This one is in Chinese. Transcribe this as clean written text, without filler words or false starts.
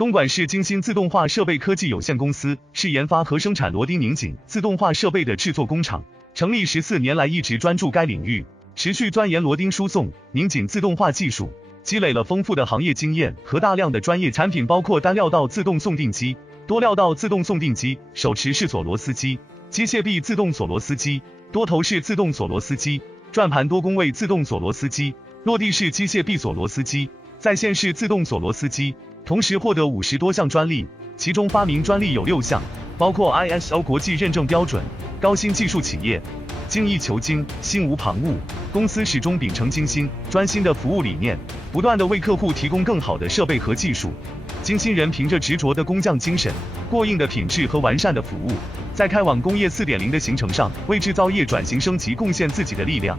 东莞市精新自动化设备科技有限公司是研发和生产螺钉拧紧自动化设备的制作工厂，成立14年来一直专注该领域，持续钻研螺钉输送、拧紧自动化技术，积累了丰富的行业经验和大量的专业产品，包括单料道自动送订机、多料道自动送订机、手持式锁螺丝机、机械臂自动锁螺丝机、多头式自动锁螺丝机、转盘多工位自动锁螺丝机、落地式机械臂锁螺丝机、在线式自动锁螺丝机，同时获得50多项专利，其中发明专利有6项，包括 ISO 国际认证标准、高新技术企业、精益求精、心无旁骛。公司始终秉承精心、专心的服务理念，不断地为客户提供更好的设备和技术。精心人凭着执着的工匠精神、过硬的品质和完善的服务，在开往工业4.0的行程上，为制造业转型升级贡献自己的力量。